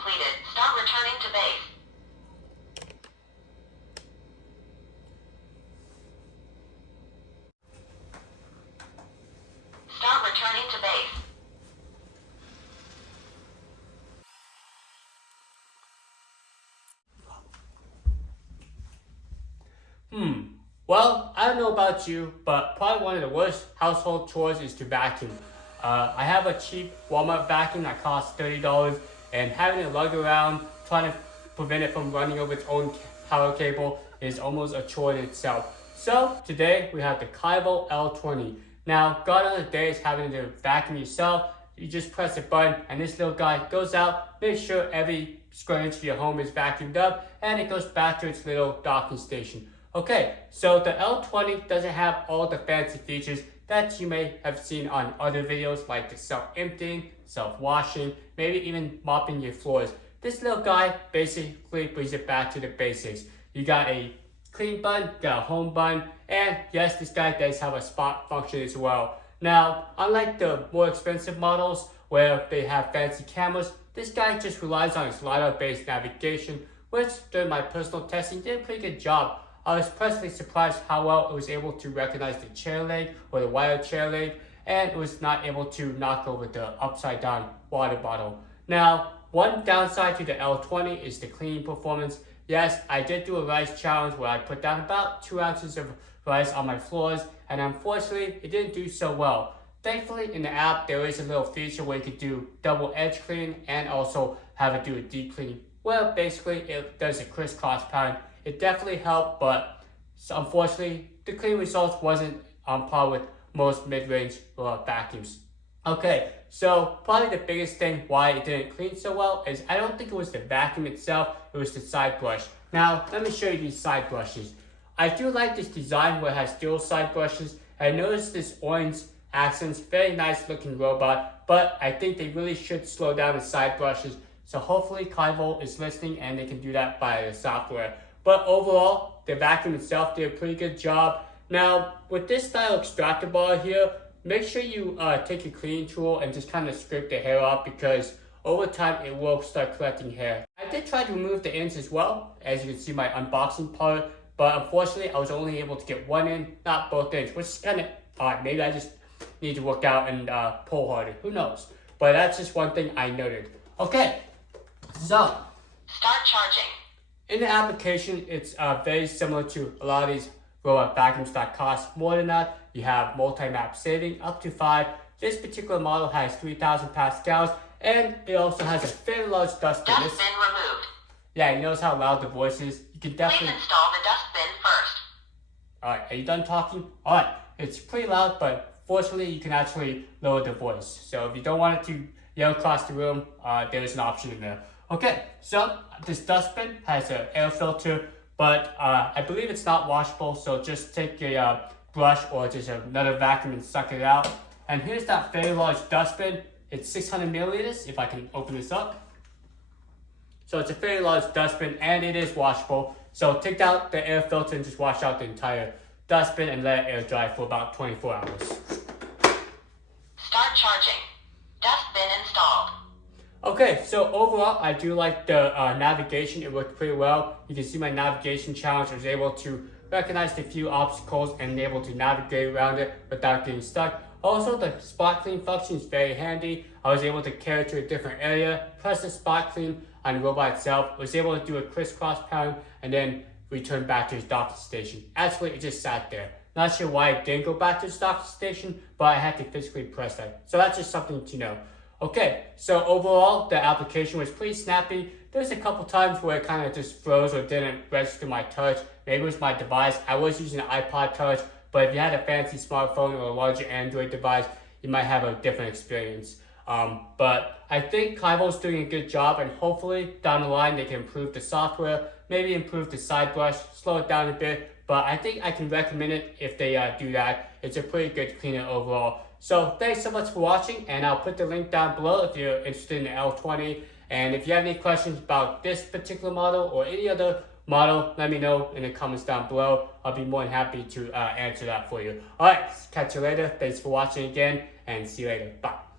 completed. Start returning to base. Start returning to base. Well, I don't know about you, but probably one of the worst household chores is to vacuum. I have a cheap Walmart vacuum that costs $30, and having to lug around trying to prevent it from running over its own power cable is almost a chore in itself. So today we have the Kyvol L20. Now, gone are the days having to vacuum yourself. You just press a button and this little guy goes out, makes sure every square inch of your home is vacuumed up, and it goes back to its little docking station. Okay, so the L20 doesn't have all the fancy features that you may have seen on other videos, like the self-emptying, self-washing, maybe even mopping your floors. This little guy basically brings it back to the basics. You got a clean button, you got a home button, and yes, this guy does have a spot function as well. Now, unlike the more expensive models where they have fancy cameras, this guy just relies on its Lidar-based navigation, which during my personal testing did a pretty good job. I was pleasantly surprised how well it was able to recognize the chair leg or the wired chair leg, and it was not able to knock over the upside down water bottle. Now, one downside to the L20 is the cleaning performance. Yes, I did do a rice challenge where I put down about 2 ounces of rice on my floors, and unfortunately, it didn't do so well. Thankfully, in the app, there is a little feature where you could do double edge cleaning and also have it do a deep cleaning. Well, basically, it does a crisscross pattern. It definitely helped, but unfortunately, the clean results wasn't on par with most mid-range vacuums. Okay, so probably the biggest thing why it didn't clean so well is I don't think it was the vacuum itself, it was the side brush. Now, let me show you these side brushes. I do like this design where it has dual side brushes. I noticed this orange accents, very nice looking robot, but I think they really should slow down the side brushes. So hopefully Kyvol is listening and they can do that by the software. But overall, the vacuum itself did a pretty good job. Now, with this style extractor bar here, make sure you take your cleaning tool and just kind of scrape the hair off, because over time it will start collecting hair. I did try to remove the ends as well, as you can see my unboxing part, but unfortunately I was only able to get one end, not both ends, which is kind of odd. Maybe I just need to work out and pull harder, who knows. But that's just one thing I noted. Okay, so Start charging. in the application, it's very similar to a lot of these robot vacuums that cost more than that. You have multi-map saving up to 5. This particular model has 3,000 pascals, and it also has a fairly large dustbin. Dustbin removed. Yeah, you notice how loud the voice is? You can definitely... Please install the dustbin first. Alright, are you done talking? Alright, it's pretty loud, but fortunately you can actually lower the voice. So if you don't want it to yell across the room, there is an option in there. Okay, so this dustbin has an air filter, but I believe it's not washable, so just take a brush or just another vacuum and suck it out. And here's that very large dustbin. It's 600 milliliters, if I can open this up. So it's a very large dustbin, and it is washable. So take out the air filter and just wash out the entire dustbin and let it air dry for about 24 hours. Start charging. Dustbin installed. Okay, so overall, I do like the navigation. It worked pretty well. You can see my navigation challenge. I was able to recognize the few obstacles and able to navigate around it without getting stuck. Also, the spot clean function is very handy. I was able to carry it to a different area, press the spot clean on the robot itself, was able to do a crisscross pattern, and then return back to its docking station. Actually, it just sat there. Not sure why it didn't go back to its docking station, but I had to physically press that. So that's just something to know. Okay, so overall, the application was pretty snappy. There's a couple times where it kind of just froze or didn't register my touch. Maybe it was my device. I was using an iPod Touch, but if you had a fancy smartphone or a larger Android device, you might have a different experience. But I think Kyvol's doing a good job, and hopefully down the line they can improve the software, maybe improve the side brush, slow it down a bit. But I think I can recommend it if they do that. It's a pretty good cleaner overall. So thanks so much for watching, and I'll put the link down below if you're interested in the L20. And if you have any questions about this particular model or any other model, let me know in the comments down below. I'll be more than happy to answer that for you. All right, catch you later. Thanks for watching again, and see you later. Bye.